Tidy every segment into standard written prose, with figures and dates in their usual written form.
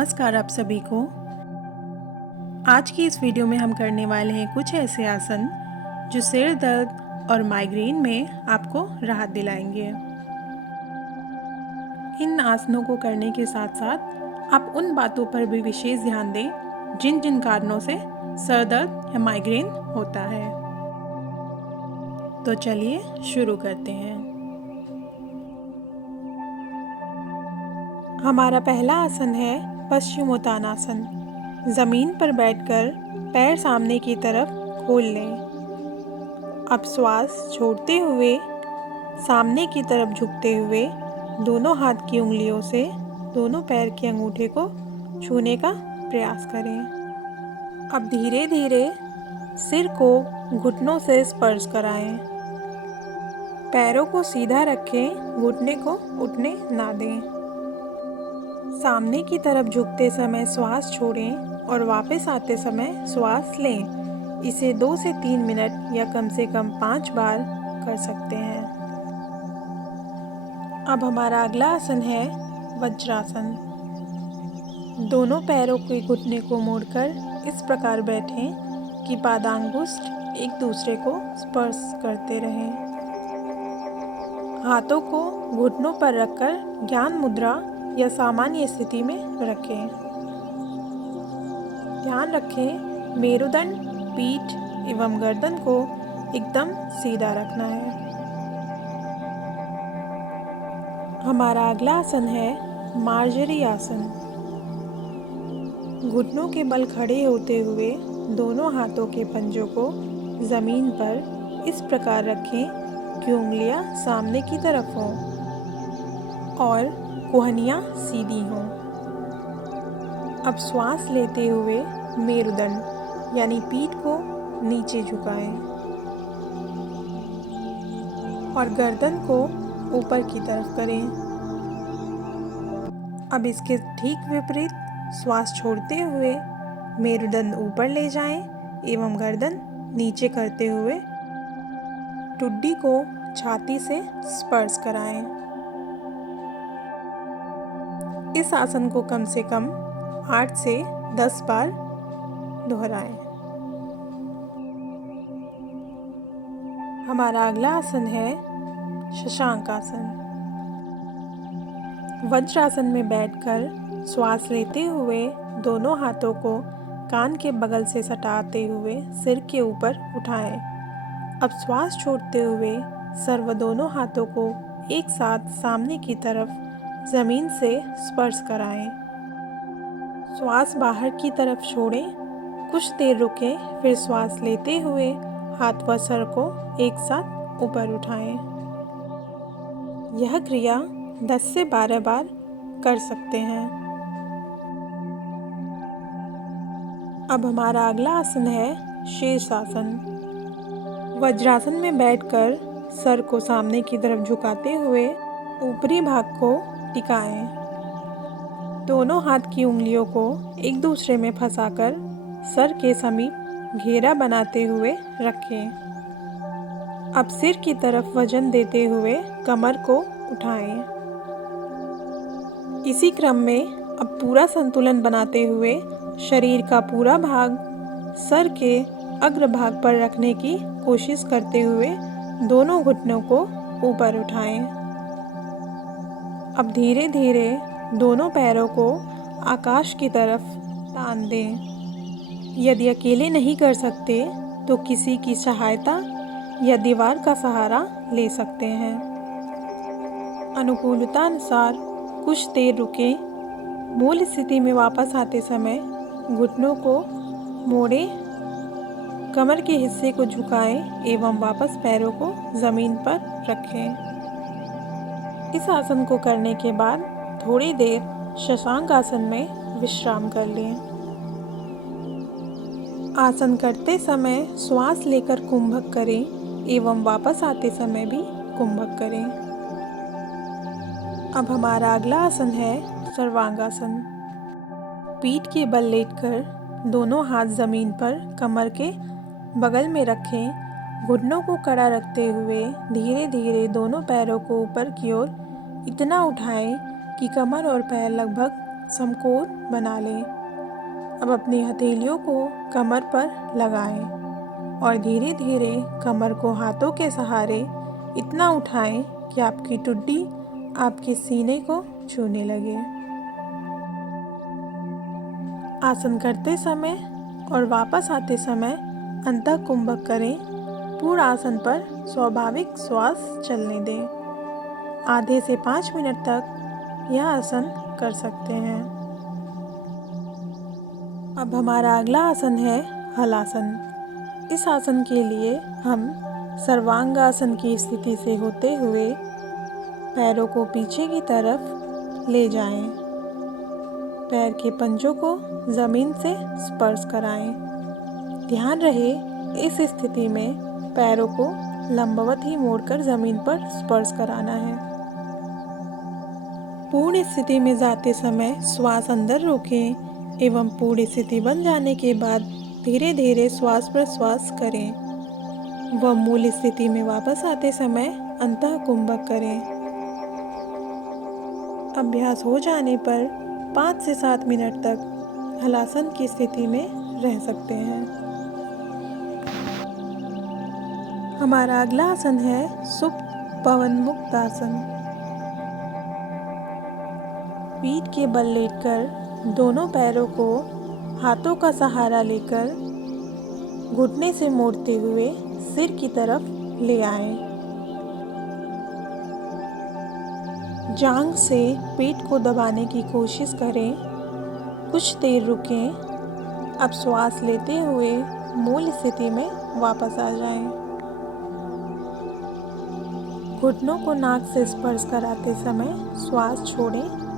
नमस्कार आप सभी को। आज की इस वीडियो में हम करने वाले हैं कुछ ऐसे आसन जो सिर दर्द और माइग्रेन में आपको राहत दिलाएंगे। इन आसनों को करने के साथ साथ आप उन बातों पर भी विशेष ध्यान दें जिन जिन कारणों से सर दर्द या माइग्रेन होता है। तो चलिए शुरू करते हैं। हमारा पहला आसन है पश्चिमोत्तानासन। जमीन पर बैठकर पैर सामने की तरफ खोल लें। अब श्वास छोड़ते हुए सामने की तरफ झुकते हुए दोनों हाथ की उंगलियों से दोनों पैर के अंगूठे को छूने का प्रयास करें। अब धीरे धीरे सिर को घुटनों से स्पर्श कराएं। पैरों को सीधा रखें, घुटने को उठने ना दें। सामने की तरफ झुकते समय श्वास छोड़ें और वापस आते समय श्वास लें। इसे 2 से 3 मिनट या कम से कम 5 बार कर सकते हैं। अब हमारा अगला आसन है वज्रासन। दोनों पैरों के घुटने को मोड़कर इस प्रकार बैठें कि पादांगुष्ठ एक दूसरे को स्पर्श करते रहें। हाथों को घुटनों पर रखकर ज्ञान मुद्रा या सामान्य स्थिति में रखें। ध्यान रखें, मेरुदंड, पीठ एवं गर्दन को एकदम सीधा रखना है। हमारा अगला आसन है मार्जरी आसन। घुटनों के बल खड़े होते हुए दोनों हाथों के पंजों को जमीन पर इस प्रकार रखें कि उंगलियां सामने की तरफ हों और कोहनियाँ सीधी हों। अब श्वास लेते हुए मेरुदंड यानी पीठ को नीचे झुकाएं और गर्दन को ऊपर की तरफ करें। अब इसके ठीक विपरीत श्वास छोड़ते हुए मेरुदंड ऊपर ले जाएं एवं गर्दन नीचे करते हुए ठुड्डी को छाती से स्पर्श कराएं। इस आसन को कम से कम 8 से 10 बार दोहराएं। हमारा अगला आसन है शशांक आसन। वज्रासन में बैठकर श्वास लेते हुए दोनों हाथों को कान के बगल से सटाते हुए सिर के ऊपर उठाएं। अब श्वास छोड़ते हुए सर व दोनों हाथों को एक साथ सामने की तरफ जमीन से स्पर्श कराएं। श्वास बाहर की तरफ छोड़ें, कुछ देर रुकें, फिर श्वास लेते हुए हाथ व सर को एक साथ ऊपर उठाएं। यह क्रिया 10 से 12 बार कर सकते हैं। अब हमारा अगला आसन है शीर्षासन। वज्रासन में बैठकर सर को सामने की तरफ झुकाते हुए ऊपरी भाग को टिकाएं। दोनों हाथ की उंगलियों को एक दूसरे में फंसाकर सर के समीप घेरा बनाते हुए रखें। अब सिर की तरफ वजन देते हुए कमर को उठाएं। इसी क्रम में अब पूरा संतुलन बनाते हुए शरीर का पूरा भाग सर के अग्रभाग पर रखने की कोशिश करते हुए दोनों घुटनों को ऊपर उठाएं। अब धीरे धीरे दोनों पैरों को आकाश की तरफ तान दें। यदि अकेले नहीं कर सकते तो किसी की सहायता या दीवार का सहारा ले सकते हैं। अनुकूलता अनुसार कुछ देर रुकें। मूल स्थिति में वापस आते समय घुटनों को मोड़ें, कमर के हिस्से को झुकाएं एवं वापस पैरों को जमीन पर रखें। इस आसन को करने के बाद थोड़ी देर शशांक आसन में विश्राम कर लें। आसन करते समय श्वास लेकर कुंभक करें एवं वापस आते समय भी कुंभक करें। अब हमारा अगला आसन है सर्वांगासन। पीठ के बल लेटकर दोनों हाथ जमीन पर कमर के बगल में रखें। घुटनों को कड़ा रखते हुए धीरे धीरे दोनों पैरों को ऊपर की ओर इतना उठाएं कि कमर और पैर लगभग समकोण बना लें। अब अपनी हथेलियों को कमर पर लगाएं और धीरे धीरे कमर को हाथों के सहारे इतना उठाएं कि आपकी ठुड्डी आपके सीने को छूने लगे। आसन करते समय और वापस आते समय अंतः कुंभक करें। पूर्ण आसन पर स्वाभाविक श्वास चलने दें। आधे से 5 मिनट तक यह आसन कर सकते हैं। अब हमारा अगला आसन है हलासन। इस आसन के लिए हम सर्वांगासन की स्थिति से होते हुए पैरों को पीछे की तरफ ले जाएं। पैर के पंजों को जमीन से स्पर्श कराएं। ध्यान रहे इस स्थिति में पैरों को लंबवत ही मोड़कर जमीन पर स्पर्श कराना है। पूर्ण स्थिति में जाते समय श्वास अंदर रोकें एवं पूर्ण स्थिति बन जाने के बाद धीरे धीरे श्वास प्रश्वास करें व मूल स्थिति में वापस आते समय अंतः कुंभक करें। अभ्यास हो जाने पर 5 से 7 मिनट तक हलासन की स्थिति में रह सकते हैं। हमारा अगला आसन है सुप्त पवनमुक्त आसन। पीठ के बल लेटकर दोनों पैरों को हाथों का सहारा लेकर घुटने से मोड़ते हुए सिर की तरफ ले आएं। जांघ से पेट को दबाने की कोशिश करें। कुछ देर रुकें। अब श्वास लेते हुए मूल स्थिति में वापस आ जाएं। घुटनों को नाक से स्पर्श कराते समय श्वास छोड़ें।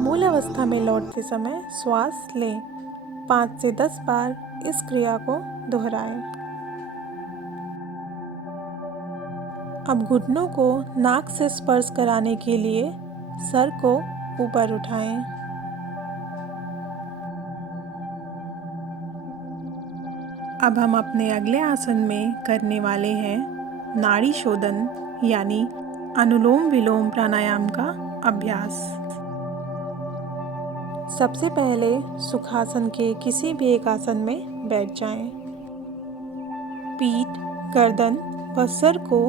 मूल अवस्था में लौटते समय श्वास लें। 5 से 10 बार इस क्रिया को दोहराएं। अब घुटनों को नाक से स्पर्श कराने के लिए सर को ऊपर उठाएं। अब हम अपने अगले आसन में करने वाले हैं नाड़ी शोधन यानी अनुलोम विलोम प्राणायाम का अभ्यास। सबसे पहले सुखासन के किसी भी एक आसन में बैठ जाएं। पीठ, गर्दन व सर को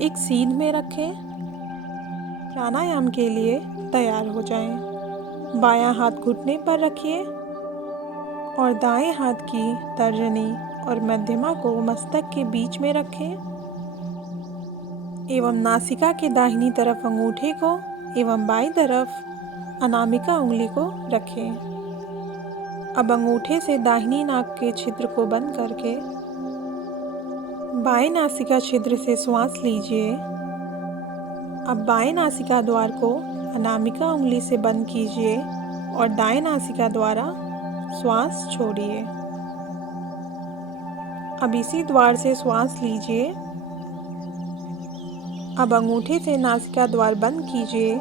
एक सीध में रखें। प्राणायाम के लिए तैयार हो जाएं। बायां हाथ घुटने पर रखिए और दाएं हाथ की तर्जनी और मध्यमा को मस्तक के बीच में रखें एवं नासिका के दाहिनी तरफ अंगूठे को एवं बाईं तरफ अनामिका उंगली को रखें। अब अंगूठे से दाहिनी नाक के छिद्र को बंद करके बाएं नासिका छिद्र से श्वास लीजिए। अब बाएं नासिका द्वार को अनामिका उंगली से बंद कीजिए और दाएं नासिका द्वारा श्वास छोड़िए। अब इसी द्वार से श्वास लीजिए। अब अंगूठे से नासिका द्वार बंद कीजिए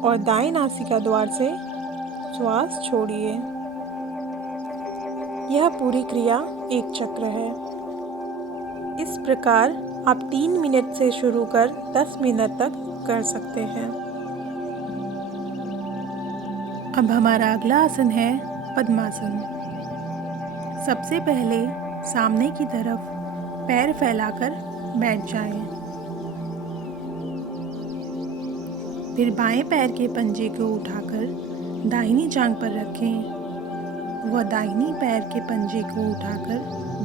और दाएं नासिका द्वार से श्वास छोड़िए। यह पूरी क्रिया एक चक्र है। इस प्रकार आप 3 मिनट से शुरू कर 10 मिनट तक कर सकते हैं। अब हमारा अगला आसन है पद्मासन। सबसे पहले सामने की तरफ पैर फैलाकर बैठ जाएं। फिर बाएं पैर के पंजे को उठाकर दाहिनी जांघ पर रखें व दाहिनी पैर के पंजे को उठाकर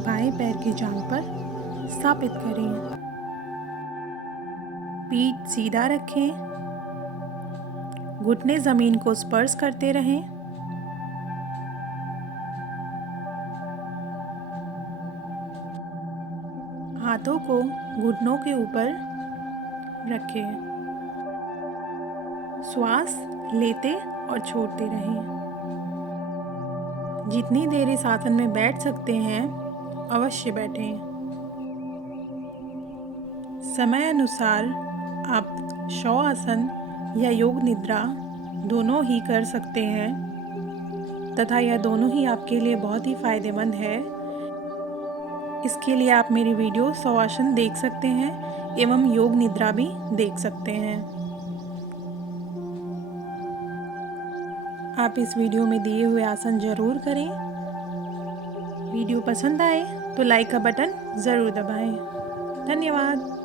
बाएं पैर की जांघ पर स्थापित करें। पीठ सीधा रखें। घुटने जमीन को स्पर्श करते रहें। हाथों को घुटनों के ऊपर रखें। श्वास लेते और छोड़ते रहें। जितनी देर इस आसन में बैठ सकते हैं अवश्य बैठें। समय अनुसार आप शव आसन या योग निद्रा दोनों ही कर सकते हैं तथा यह दोनों ही आपके लिए बहुत ही फायदेमंद है। इसके लिए आप मेरी वीडियो शव आसन देख सकते हैं एवं योग निद्रा भी देख सकते हैं। आप इस वीडियो में दिए हुए आसन ज़रूर करें। वीडियो पसंद आए तो लाइक का बटन ज़रूर दबाएं। धन्यवाद।